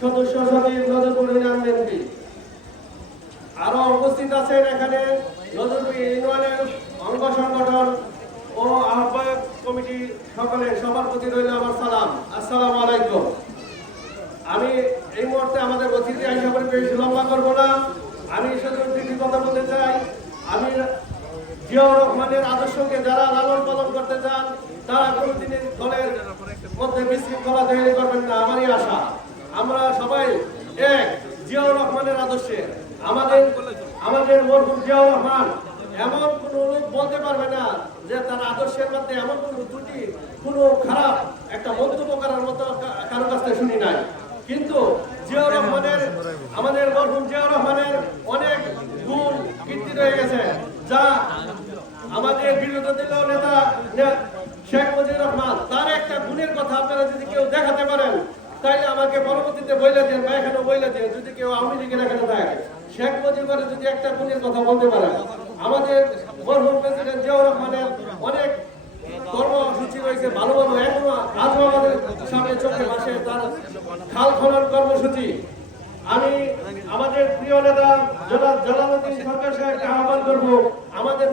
সদস্য সচিব Nazarpur union BNP. আরো উপস্থিত আছেন এখানে নজরপুর ইউনিয়নের অঙ্গ সংগঠন ও আহ্বায়ক কমিটি সকলের সবার প্রতি রইল আমার সালাম। আসসালামু আলাইকুম। আমি এই মুহূর্তে আমাদের অতিথি আশা করি বেশি লম্বা করবো না। আমি শুধু দুটি কথা বলতে চাই। আমি জিয়াউর রহমানের আদর্শকে যারা লালন পালন করতে চান তারা কোনোদিনই দলের মধ্যে বিশৃঙ্খলা তৈরি করবেন না, আমারই আশা। আমরা সবাই এক জিয়াউর রহমানের আদর্শে। আমাদের মরহুম জিয়াউর রহমান এমন কোন লোক বলতে পারবে না যে তার আদর্শের মধ্যে এমন কোন ত্রুটি, কোনো খারাপ একটা মন্তব্য করার মতো কারো কাছ থেকে শুনি নাই। কিন্তু জিয়াউর রহমানের, আমাদের মরহুম জিয়াউর রহমানের অনেক গুণ কীর্তি রয়ে গেছে, যা আমাদের বিরোধী দলীয় নেতা শেখ মুজিবুর রহমান, তার একটা গুণের কথা আপনারা যদি কেউ দেখাতে পারেন তাইলে আমাকে পরবর্তীতে বইলে দেন বা এখানে বইলে দেন। যদি কেউ আওয়ামী লীগের এখানে থাকে, শেখ মুজিবের যদি একটা গুণের কথা বলতে পারেন। আমাদের মরহুম প্রেসিডেন্ট জিয়াউর রহমানের অনেক কর্মসূচি রয়েছে ভালো ভালো, এখনো আজও আমাদের সামনে চোখে ভাসে তার খাল খনন কর্মসূচি। আমি আমাদের প্রিয় নেতা জনাব জালালউদ্দিন সরকার সাহেবকে আহ্বান করবো আমাদের